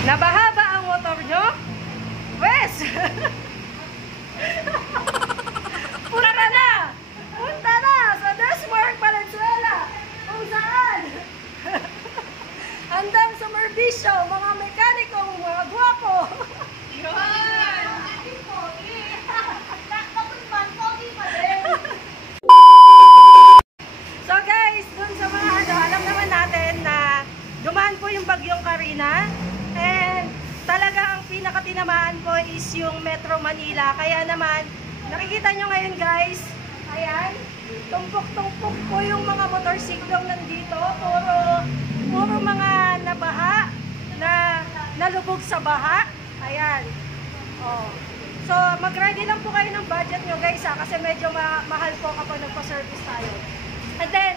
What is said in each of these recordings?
Nabaha ba ang motor nyo? Wes! Punta na! Punta na sa Desmark, Valenzuela! Kung saan? Handang sa Mervisyo, mga mekanikong, mga gwapo! Yun! So guys, dun sa mga alam naman natin na dumaan po yung bagyong Karina. And talaga ang pinakatinamaan po is yung Metro Manila. Kaya naman, nakikita nyo ngayon guys, ayan, tumpok-tumpok po yung mga motorsiklong nandito. Puro mga nabaha, na nalubog sa baha. Ayan. Oh. So, mag-ready lang po kayo ng budget nyo guys ha, kasi medyo mahal po kapag nagpa-service tayo. And then,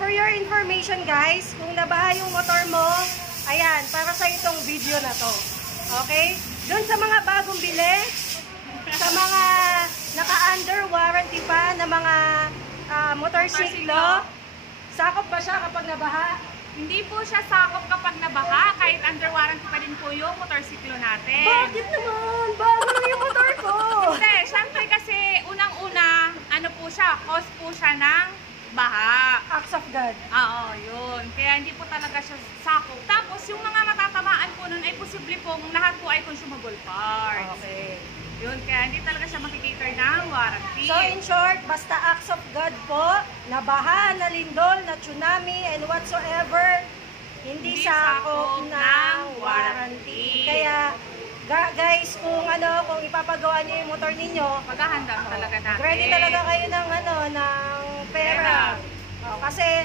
for your information guys, kung nabaha yung motor mo, ayan, para sa itong video na to. Okay? Doon sa mga bagong bili, sa mga naka-under warranty pa na mga motorsiklo, sakop ba siya kapag nabaha? Hindi po siya sakop kapag nabaha, kahit under warranty pa din po yung motorsiklo natin. Bakit naman? Bago lang yung motor ko! Hindi, syempre kasi unang-una, ano po siya, cause po siya ng baha. Acts of God. Oo, yun. Kaya hindi po talaga siya sakop. Tapos yung mga matatamaan po nun ay posible pong lahat po ay consumable parts. Okay. Yun, kaya hindi talaga siya makikater ng warranty. So in short, basta acts of God po, nabaha, nalindol, na tsunami, and whatsoever, hindi sakop ng warranty. Kaya guys, kung ipapagawa niyo yung motor ninyo, Maghahanda talaga natin. ready talaga kayo ng pera. Kasi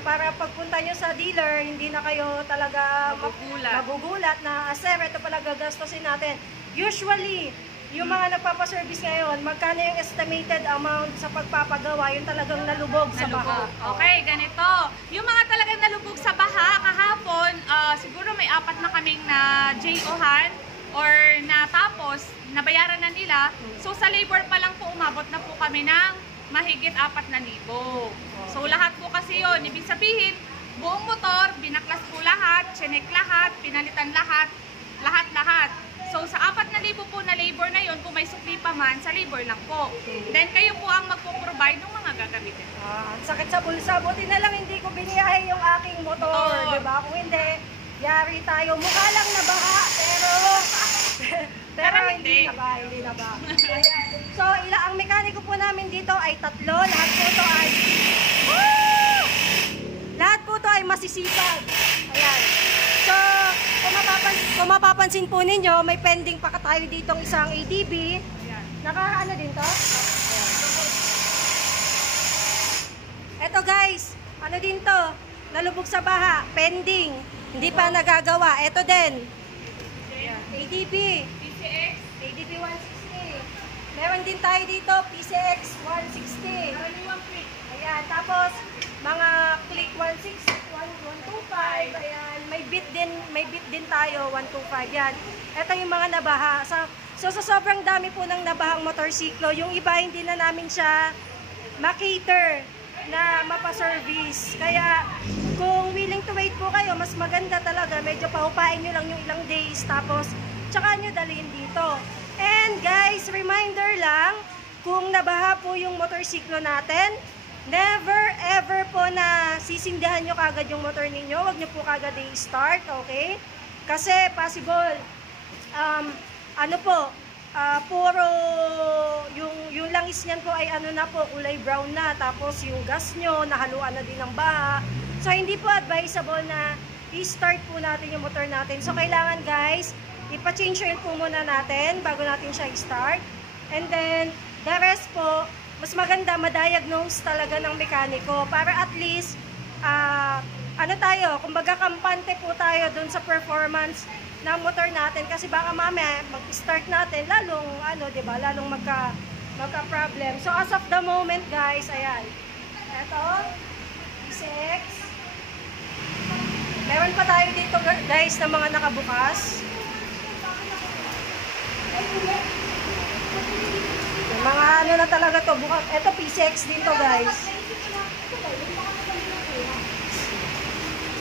para pagpunta nyo sa dealer, hindi na kayo talaga magugulat na, sir, ito pala gagastusin natin. Usually, yung mga nagpapaservice ngayon, magkano yung estimated amount sa pagpapagawa, yung talagang nalubog sa baha. Okay, ganito. Yung mga talagang nalubog sa baha, kahapon, siguro may 4 na kaming na JO-han or natapos, nabayaran na nila. So sa labor pa lang po, umabot na po kami ng mahigit 4,000. So lahat po kasi yun, ibig sabihin, buong motor, binaklas po lahat, chinek lahat, pinalitan lahat. So sa 4,000 po na labor na yun, kung may sukli pa man, sa labor lang po. Then kayo po ang magpo-provide ng mga gagamitin. Sakit sa bulsa, buti na lang hindi ko biniyahe yung aking motor, diba? Kung hindi, yari tayo. Mukha lang na baha, pero hindi na ba. Ayan. So, ang mekaniko po namin dito ay 3. Lahat po to ay masisipag. Ayan. So, kung mapapansin po ninyo, may pending pa tayo ditong isang ADB. Naka-ano din to? Eto guys, ano din to? Nalubog sa baha, pending. Hindi pa nagagawa. Eto din. ADB. PCX. ADB 160. Meron din tayo dito, PCX 160. Ayan, tapos mga click 125. Ayan, may bit din tayo 125 yan. Ito yung mga nabaha. So sa sobrang dami po ng nabahang motorsiklo, yung iba hindi na namin siya makater na mapaservice. Kaya kung willing to wait po kayo, mas maganda talaga. Medyo paupain nyo lang yung ilang days, tapos tsaka nyo dalhin dito. And guys, reminder lang, kung nabaha po yung motorsiklo natin, never ever po na sisindihan nyo kagad yung motor ninyo. Huwag nyo po kagad i-start, okay? Kasi possible, puro yung langis niyan po ay na po, kulay brown na. Tapos yung gas nyo, nahaluan na din ng baha. So hindi po advisable na i-start po natin yung motor natin. So kailangan guys, ipa-change oil po muna natin bago natin siya i-start. And then, the rest po, mas maganda ma-diagnose talaga ng mekaniko para at least kumbaga kampante po tayo dun sa performance ng motor natin, kasi baka mamaya mag-start natin lalong magka-problem. So as of the moment guys, ayan. Ito, PCX. Meron pa tayo dito guys na mga nakabukas. Mga na talaga to, bukas. Ito PCX din to guys.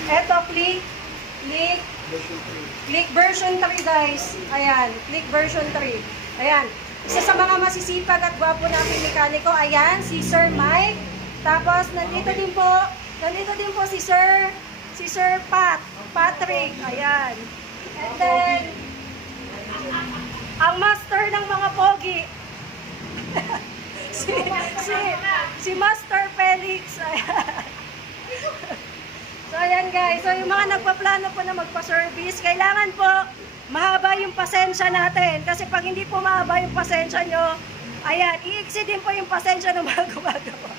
Ito click Click. Click version 3 guys. Ayan, click version 3. Ayan. Isa sa mga masisipag at gwapo nating mekaniko, ayan, si Sir Mike. Tapos, nandito din po si Sir Patrick. Ayan. And then, ang master ng mga pogi. si Master Felix. Ayan. So, ayan guys. So, yung mga nagpaplano po na magpa-service, kailangan po mahaba yung pasensya natin. Kasi pag hindi po mahaba yung pasensya nyo, ayan, i-exceed din po yung pasensya ng mga gumagawa.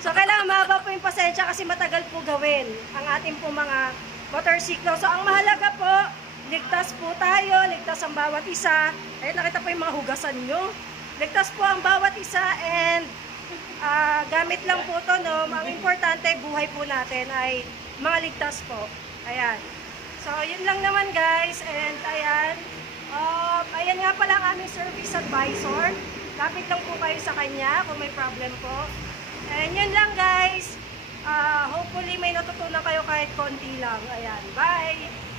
So, kailangan mahaba po yung pasensya kasi matagal po gawin ang ating po mga motorsiklo. So, ang mahalaga po, ligtas po tayo, ligtas ang bawat isa. Ayun, nakita po yung mga hugasan nyo. Ligtas po ang bawat isa and gamit lang po to, no? Ang importante, buhay po natin ay mga ligtas po. Ayan. So, yun lang naman guys. And ayan. Ayan nga pala ang aming service advisor. Kapit lang po kayo sa kanya kung may problem po. And yun lang guys. Hopefully may natutunan kayo kahit konti lang. Ayan. Bye!